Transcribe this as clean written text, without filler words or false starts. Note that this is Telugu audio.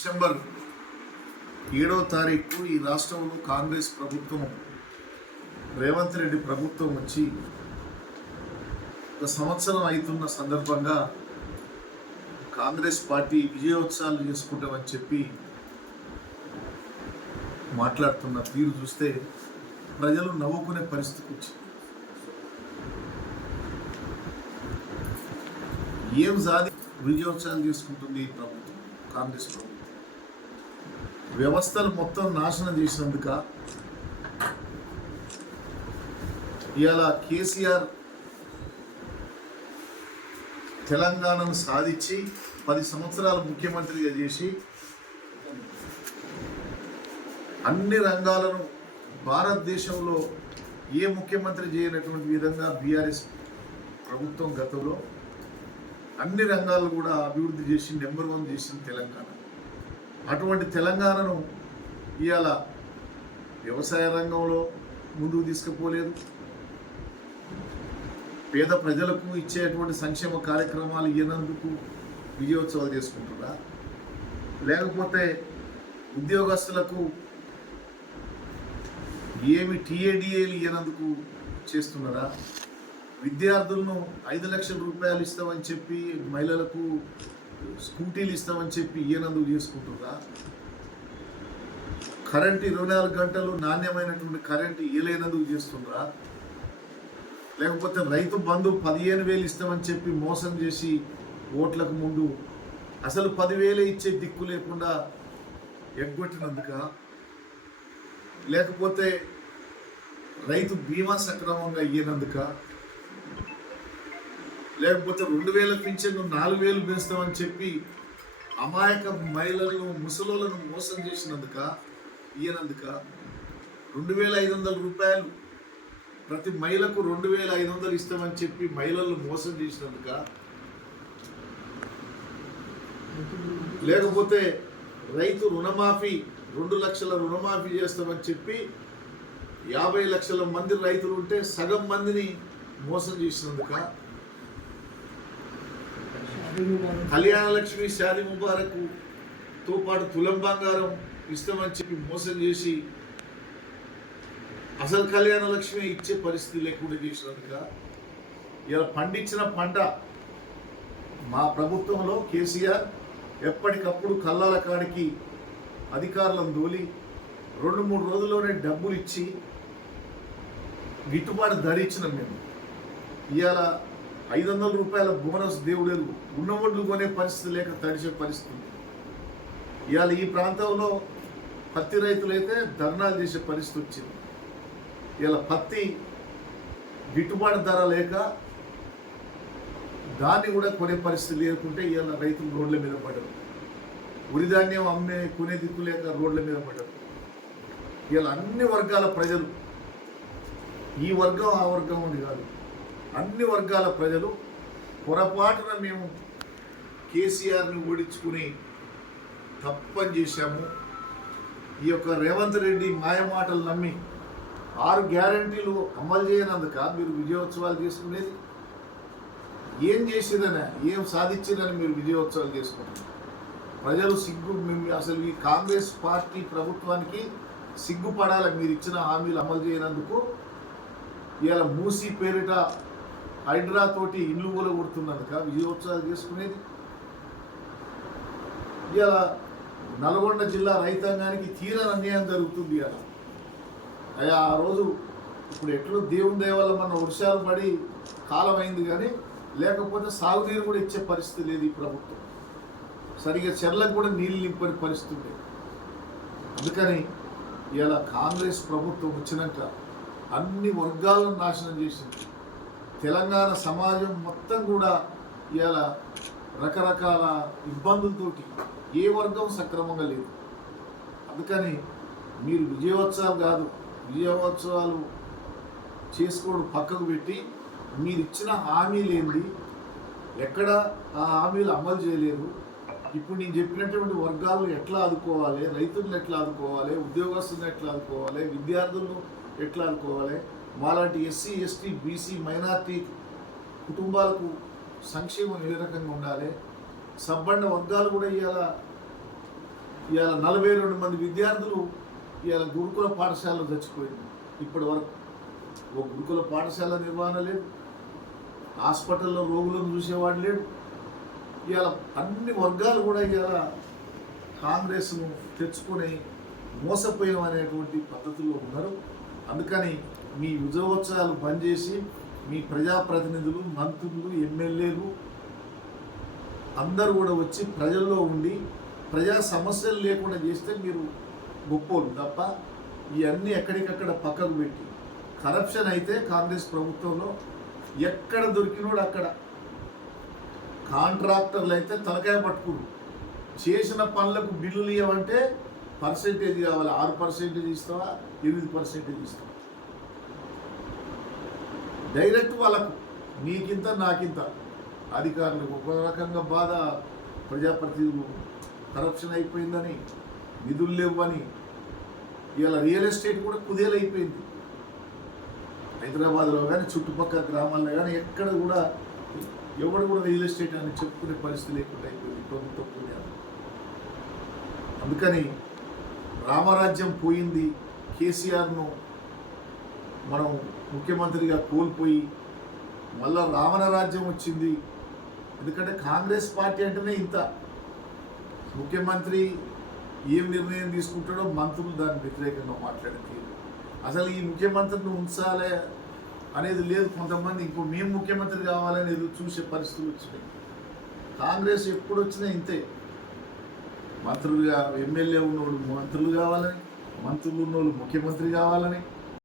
డిసెంబర్ 7వ తారీఖు ఈ రాష్ట్రంలో కాంగ్రెస్ ప్రభుత్వం రేవంత్ రెడ్డి ప్రభుత్వం వచ్చి ఒక సంవత్సరం అవుతున్న సందర్భంగా కాంగ్రెస్ పార్టీ విజయోత్సవాలు చేసుకుంటామని చెప్పి మాట్లాడుతున్న తీరు చూస్తే ప్రజలు నవ్వుకునే పరిస్థితికి వచ్చింది. ఏం సాధి విజయోత్సవాలు చేసుకుంటుంది ఈ ప్రభుత్వం, కాంగ్రెస్ ప్రభుత్వం? వ్యవస్థలు మొత్తం నాశనం చేసినందుక ఇవాళ కేసీఆర్ తెలంగాణను సాధించి 10 సంవత్సరాలు ముఖ్యమంత్రిగా చేసి అన్ని రంగాలను భారతదేశంలో ఏ ముఖ్యమంత్రి చేయనటువంటి విధంగా బీఆర్ఎస్ ప్రభుత్వం గతంలో అన్ని రంగాలు కూడా అభివృద్ధి చేసి నెంబర్ 1 చేసింది తెలంగాణ. అటువంటి తెలంగాణను ఇవాళ వ్యవసాయ రంగంలో ముందుకు తీసుకుపోలేదు, పేద ప్రజలకు ఇచ్చేటువంటి సంక్షేమ కార్యక్రమాలు ఇవ్వనందుకు విజయోత్సవాలు చేసుకుంటున్నా, లేకపోతే ఉద్యోగస్తులకు ఏమి టీఏడిఏలు ఇవ్వనందుకు చేస్తున్నారా, విద్యార్థులను 5 లక్షల రూపాయలు ఇస్తామని చెప్పి మహిళలకు స్కూటీలు ఇస్తామని చెప్పి ఇవ్వనందుకు చేసుకుంటున్నా, కరెంటు 24 గంటలు నాణ్యమైనటువంటి కరెంటు ఇవ్వలేనందుకు చేస్తుండ్రా, లేకపోతే రైతు బంధు 15,000 ఇస్తామని చెప్పి మోసం చేసి ఓట్లకు ముందు అసలు 10,000 ఇచ్చే దిక్కు లేకుండా ఎగ్గొట్టినందుక, లేకపోతే రైతు బీమా సక్రమంగా ఇయ్యనందుక, లేకపోతే 2,000 పింఛన్ను 4,000 పెంచుతామని చెప్పి అమాయక మహిళలను ముసలోళ్ళను మోసం చేసినందుక ఇయ్యనందుక, 2,500 రూపాయలు ప్రతి మహిళకు 2,500 ఇస్తామని చెప్పి మహిళలను మోసం చేసినందుక, లేకపోతే రైతు రుణమాఫీ 2 లక్షల రుణమాఫీ చేస్తామని చెప్పి 50 లక్షల మంది రైతులు ఉంటే సగం మందిని మోసం చేసినందుక, కళ్యాణ లక్ష్మి షాదీ ముబారక్తో పాటు తులం బంగారం ఇస్తామని చెప్పి మోసం చేసి అసలు కళ్యాణ లక్ష్మి ఇచ్చే పరిస్థితి లేకుండా చేసినందుక, ఇలా పండించిన పంట మా ప్రభుత్వంలో కేసీఆర్ ఎప్పటికప్పుడు కల్లాల కాడికి అధికారులను దోలి 2-3 రోజుల్లోనే డబ్బులు ఇచ్చి గిట్టుబాటు ధర ఇచ్చినాం మేము. ఇవాళ 500 రూపాయల బోనస్ దేవుడేరు ఉన్న ఒడ్లు కొనే పరిస్థితి లేక తడిచే పరిస్థితి. ఇవాళ ఈ ప్రాంతంలో పత్తి రైతులైతే ధర్నాలు చేసే పరిస్థితి వచ్చింది. ఇలా పత్తి గిట్టుబాటు ధర లేక దాన్ని కూడా కొనే పరిస్థితి లేకుంటే ఇవాళ రైతులు రోడ్ల మీద పడరు, ఉరిధాన్యం అమ్మే కొనే దిక్కు లేక రోడ్ల మీద పడరు. ఇవాళ అన్ని వర్గాల ప్రజలు, ఈ వర్గం ఆ వర్గం అని కాదు, అన్ని వర్గాల ప్రజలు పొరపాటున మేము కేసీఆర్ని ఓడించుకుని తప్పని చేశాము. ఈ యొక్క రేవంత్ రెడ్డి మాయమాటలు నమ్మి 6 గ్యారంటీలు అమలు చేయనందుక మీరు విజయోత్సవాలు చేసుకునేది? ఏం చేసేదనే, ఏం సాధించిందని మీరు విజయోత్సవాలు చేసుకుంటారు? ప్రజలు అసలు ఈ కాంగ్రెస్ పార్టీ ప్రభుత్వానికి సిగ్గుపడాలి. మీరు ఇచ్చిన హామీలు అమలు చేయనందుకు ఇవాళ మూసీ పేరిట హైడ్రా తోటి ఇల్లు కొడుతున్నందుక విజయోత్సవాలు చేసుకునేది? ఇవాళ నల్గొండ జిల్లా రైతాంగానికి తీరని అన్యాయం జరుగుతుంది. ఇవాళ ఆ రోజు ఇప్పుడు ఎట్లు దేవుని దేవాల మన వర్షాలు పడి కాలం అయింది, కానీ లేకపోతే సాగునీరు కూడా ఇచ్చే పరిస్థితి లేదు ఈ ప్రభుత్వం. సరిగా చెర్లకు కూడా నీళ్ళు నింపని పరిస్థితి ఉంది. అందుకని ఇవాళ కాంగ్రెస్ ప్రభుత్వం వచ్చినాక అన్ని వర్గాలను నాశనం చేసింది. తెలంగాణ సమాజం మొత్తం కూడా ఇవాళ రకరకాల ఇబ్బందులతోటి ఏ వర్గం సక్రమంగా లేదు. అందుకని మీరు విజయోత్సవాలు కాదు, విజయోత్సవాలు చేసుకోవడం పక్కకు పెట్టి మీరు ఇచ్చిన హామీలు ఏంది, ఎక్కడ ఆ హామీలు అమలు చేయలేదు. ఇప్పుడు నేను చెప్పినటువంటి వర్గాలను ఎట్లా ఆదుకోవాలి, రైతులను ఎట్లా ఆదుకోవాలి, ఉద్యోగస్తులను ఎట్లా ఆదుకోవాలి, విద్యార్థులను ఎట్లా ఆదుకోవాలి, మాలాంటి ఎస్సీ ఎస్టీ బీసీ మైనార్టీ కుటుంబాలకు సంక్షేమం ఏ రకంగా ఉండాలి, సబ్బండ వర్గాలు కూడా ఇవాళ ఇవాళ 42 మంది విద్యార్థులు ఇవాళ గురుకుల పాఠశాలలో చచ్చిపోయింది. ఇప్పటి వరకు ఒక గురుకుల పాఠశాల నిర్వహణ లేదు, హాస్పిటల్లో రోగులను చూసేవాడు లేడు. ఇవాళ అన్ని వర్గాలు కూడా ఇవాళ కాంగ్రెస్ను తెచ్చుకొని మోసపోయిన అనేటువంటి పద్ధతుల్లో ఉన్నారు. అందుకని మీ విజయోత్సవాలు బంద్ చేసి మీ ప్రజాప్రతినిధులు, మంత్రులు, ఎమ్మెల్యేలు అందరూ కూడా వచ్చి ప్రజల్లో ఉండి ప్రజా సమస్యలు లేకుండా చేస్తే మీరు గొప్పోళ్ళు తప్ప ఇవన్నీ ఎక్కడికక్కడ పక్కకు పెట్టి కరప్షన్ అయితే కాంగ్రెస్ ప్రభుత్వంలో ఎక్కడ దొరికినోడు అక్కడ కాంట్రాక్టర్లు అయితే తలకాయ పట్టుకురు. చేసిన పనులకు బిల్లులు ఇవ్వమంటే పర్సెంటేజ్ కావాలి. 6% ఇస్తావా, 8% ఇస్తావా? డైరెక్ట్ వాళ్ళకు నీకింత నాకింత. అధికారులకు ఒక రకంగా బాధ, ప్రజాప్రతినిధులు కరప్షన్ అయిపోయిందని, నిధులు లేవని. ఇవాళ రియల్ ఎస్టేట్ కూడా కుదేలైపోయింది. హైదరాబాద్లో కానీ చుట్టుపక్కల గ్రామాల్లో కానీ ఎక్కడ కూడా ఎవడు కూడా రియల్ ఎస్టేట్ అని చెప్పుకునే పరిస్థితి లేకుండా అయిపోయింది ప్రభుత్వం పుణ్యాలు. అందుకని రామరాజ్యం పోయింది. కేసీఆర్ను మనం ముఖ్యమంత్రిగా కోల్పోయి మళ్ళా రావణ రాజ్యం వచ్చింది. ఎందుకంటే కాంగ్రెస్ పార్టీ అంటేనే ఇంత. ముఖ్యమంత్రి ఏం నిర్ణయం తీసుకుంటాడో మంత్రులు దానికి వ్యతిరేకంగా మాట్లాడితే అసలు ఈ ముఖ్యమంత్రిని ఉంచాలే అనేది లేదు. కొంతమంది ఇంకో మేము ముఖ్యమంత్రి కావాలని ఎదురు చూసే పరిస్థితులు వచ్చినాయి. కాంగ్రెస్ ఎప్పుడు వచ్చినా ఇంతే. మంత్రులుగా ఎమ్మెల్యే ఉన్నోళ్ళు మంత్రులు కావాలని, మంత్రులు ఉన్నోళ్ళు ముఖ్యమంత్రి కావాలని,